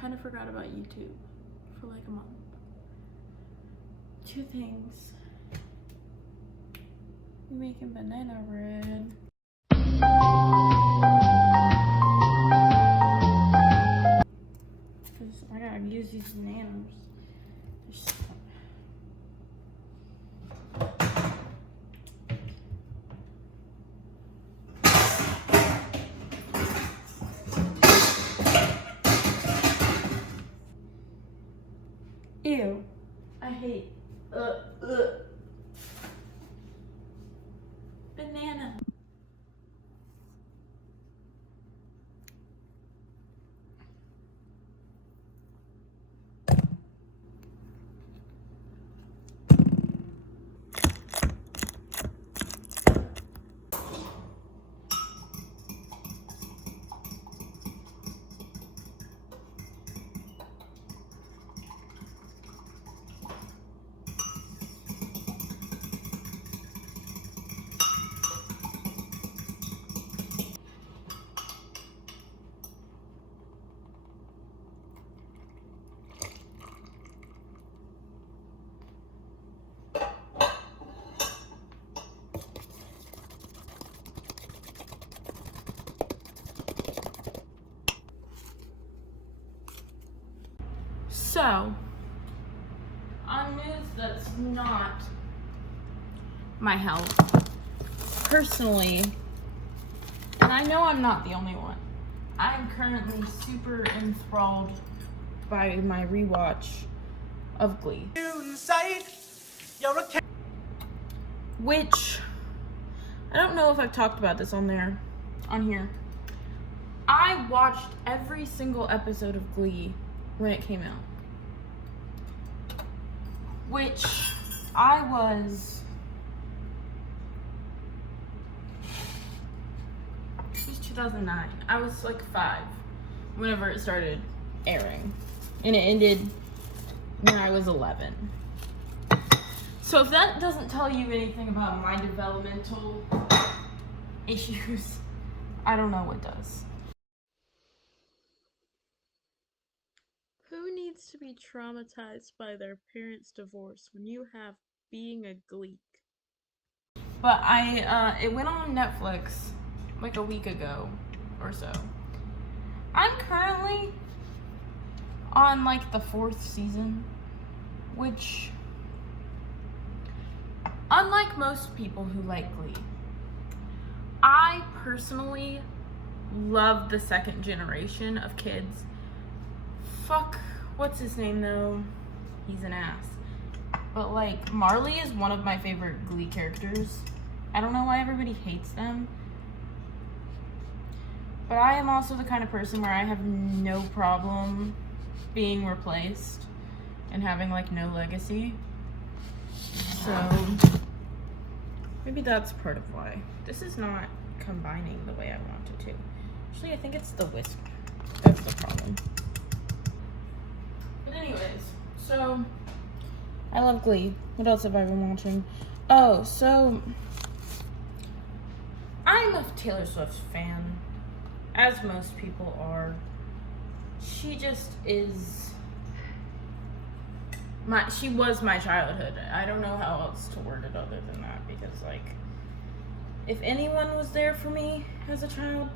kind of forgot about YouTube for like a month. Two things. I'm making banana bread. Because I gotta use these bananas. Ew. I hate banana. So, on news that's not my health, personally, and I know I'm not the only one, I'm currently super enthralled by my rewatch of Glee. Which, I don't know if I've talked about this on here. I watched every single episode of Glee when it came out. Which I was, it was 2009. I was like 5 whenever it started airing. And it ended when I was 11. So if that doesn't tell you anything about my developmental issues, I don't know what does. Who needs to be traumatized by their parents' divorce when you have being a Gleek? But it went on Netflix like a week ago or so. I'm currently on like the 4th season, which, unlike most people who like Glee, I personally love the second generation of kids. Fuck, what's his name though? He's an ass. But like, Marley is one of my favorite Glee characters. I don't know why everybody hates them. But I am also the kind of person where I have no problem being replaced and having like no legacy. So maybe that's part of why. This is not combining the way I want it to. Actually, I think it's the whisk. That's the problem. But anyways, so I love Glee. What else have I been watching? Oh, so I'm a Taylor Swift fan, as most people are. She just is she was my childhood. I don't know how else to word it other than that, because like, if anyone was there for me as a child,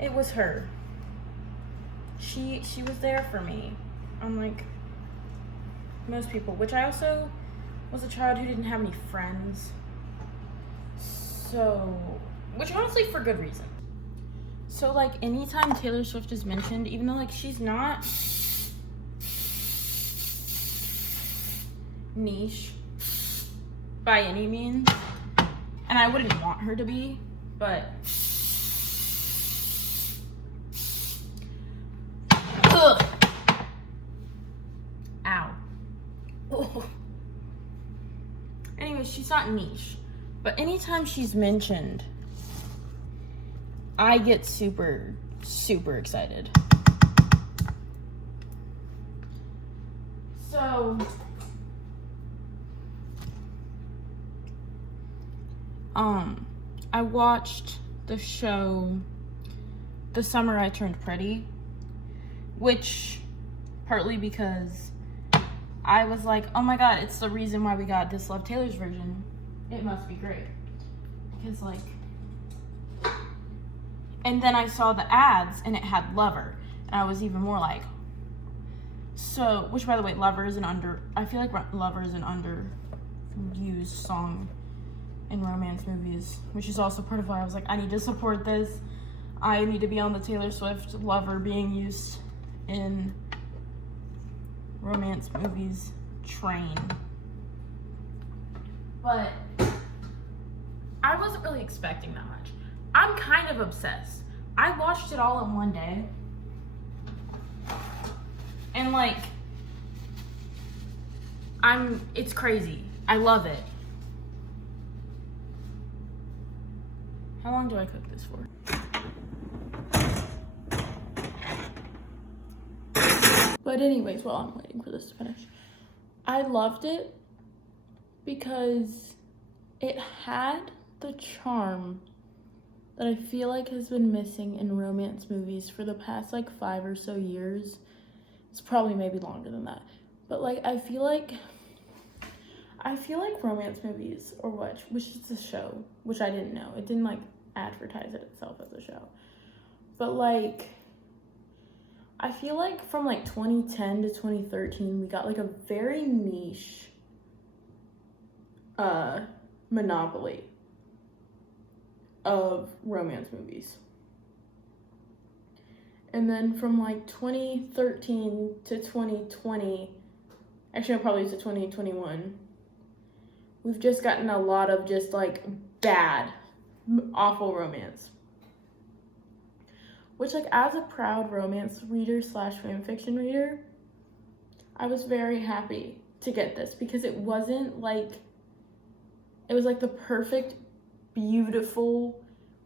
it was her. She was there for me, unlike most people, which I also was a child who didn't have any friends. So, which honestly for good reason. So like, anytime Taylor Swift is mentioned, even though like she's not niche by any means, and I wouldn't want her to be, but ugh. Ow. Oh. Anyway, she's not niche, but anytime she's mentioned, I get super, super excited. So, I watched the show The Summer I Turned Pretty, which partly because I was like, oh my god, it's the reason why we got This Love Taylor's version. It must be great. Because, like, and then I saw the ads and it had Lover. And I was even more like, so, which by the way, I feel like Lover is an underused song in romance movies, which is also part of why I was like, I need to support this. I need to be on the Taylor Swift Lover being used in romance movies train. But I wasn't really expecting that much. I'm kind of obsessed. I watched it all in one day. And like, it's crazy. I love it. How long do I cook this for? But anyways, while I'm waiting for this to finish, I loved it because it had the charm that I feel like has been missing in romance movies for the past like 5 or so years. It's probably maybe longer than that. But like I feel like romance movies, or which is a show, which I didn't know. It didn't like advertise it itself as a show. But like I feel like from like 2010 to 2013 we got like a very niche monopoly of romance movies. And then from like 2013 to 2020, actually probably to 2021, we've just gotten a lot of just like bad, awful romance. Which, like, as a proud romance reader / fanfiction reader, I was very happy to get this because it wasn't like, it was like the perfect, beautiful,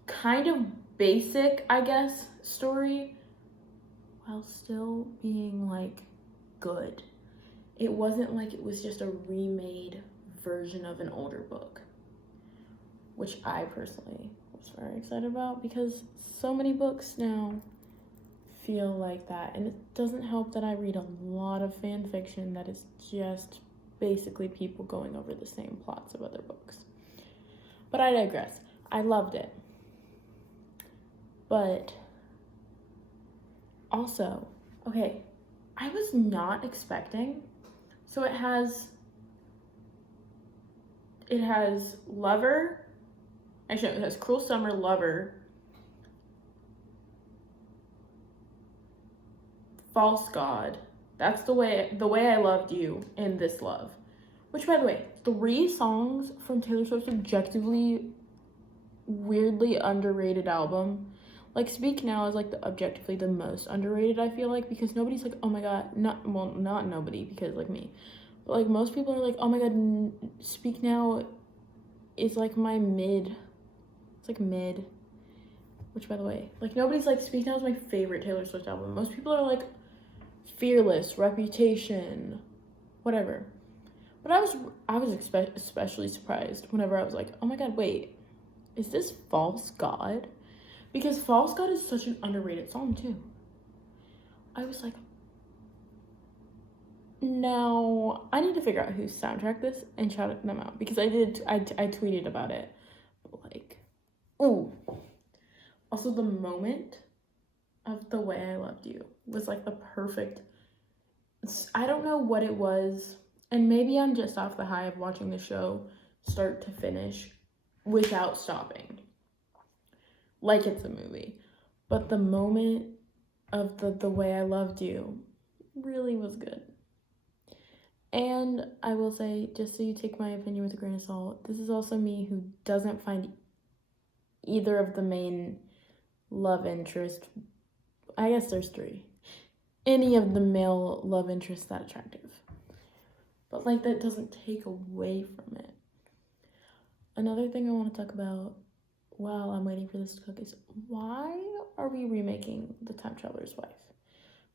kind of basic, I guess, story while still being like good. It wasn't like it was just a remade version of an older book, which I personally was very excited about because so many books now feel like that, and it doesn't help that I read a lot of fan fiction that is just basically people going over the same plots of other books. But I digress. I loved it. But also, okay, I was not expecting, so it has Lover, actually it has Cruel Summer, Lover, False God, That's the Way I Loved You, and This Love. Which, by the way, 3 songs from Taylor Swift's objectively weirdly underrated album. Like, Speak Now is like objectively the most underrated, I feel like, because nobody's like, oh my god, not nobody, because like me, but like most people are like, oh my god, Speak Now is like my mid. It's like mid. Which, by the way, like nobody's like, Speak Now is my favorite Taylor Swift album. Most people are like Fearless, Reputation, whatever. But I was especially surprised whenever I was like, oh my god, wait, is this False God? Because False God is such an underrated song too. I was like, now I need to figure out who soundtracked this and shout them out, because I tweeted about it. But like, ooh. Also, the moment of The Way I Loved You was like the perfect, I don't know what it was, and maybe I'm just off the high of watching the show start to finish without stopping, like it's a movie. But the moment of the Way I Loved You really was good. And I will say, just so you take my opinion with a grain of salt, this is also me who doesn't find either of the main love interest, I guess there's 3, any of the male love interests that attractive. But like, that doesn't take away from it. Another thing I want to talk about while I'm waiting for this to cook is, why are we remaking The Time Traveler's Wife?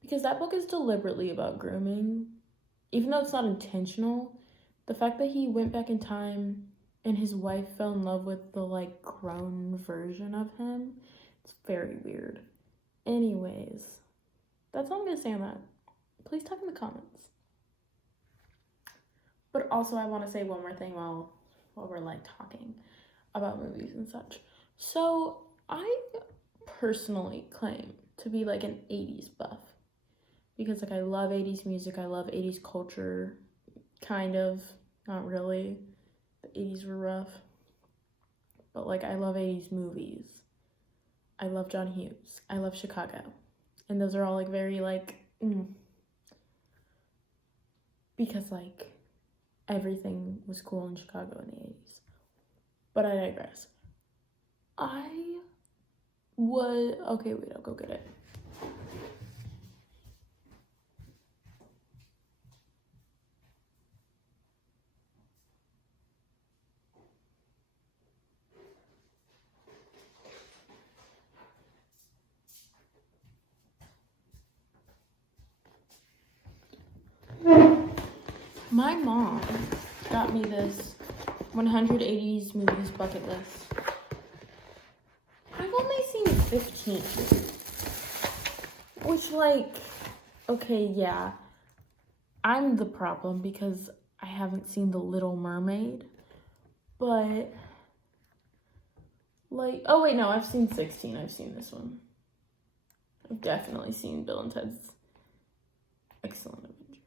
Because that book is deliberately about grooming. Even though it's not intentional, the fact that he went back in time and his wife fell in love with the like grown version of him, it's very weird. Anyways, that's all I'm gonna say on that. please talk in the comments. But also, I want to say one more thing while we're like talking about movies and such. So I personally claim to be like an 80s buff because like I love 80s music, I love 80s culture, kind of, not really. The 80s were rough. But like I love 80s movies. I love John Hughes. I love Chicago. And those are all like very like because like everything was cool in Chicago in the 80s. But I digress. Okay, wait, I'll go get it. My mom got me this 180s movies bucket list. I've only seen 15. Which, like, okay, yeah. I'm the problem because I haven't seen The Little Mermaid. But, like, oh wait, no, I've seen 16. I've seen this one. I've definitely seen Bill and Ted's Excellent Adventure.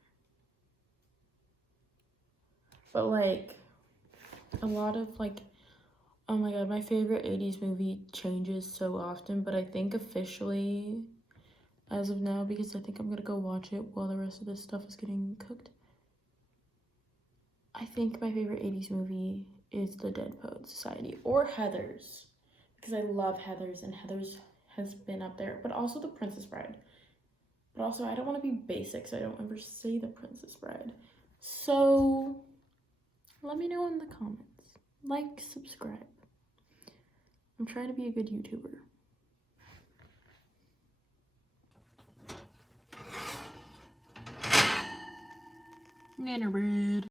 But, like, a lot of, like, oh my god, my favorite 80s movie changes so often, but I think officially, as of now, because I think I'm gonna go watch it while the rest of this stuff is getting cooked, I think my favorite 80s movie is The Dead Poets Society, or Heathers, because I love Heathers, and Heathers has been up there, but also The Princess Bride. But also, I don't want to be basic, so I don't ever say The Princess Bride. So, let me know in the comments. Like, subscribe. I'm trying to be a good YouTuber. Nanner bread.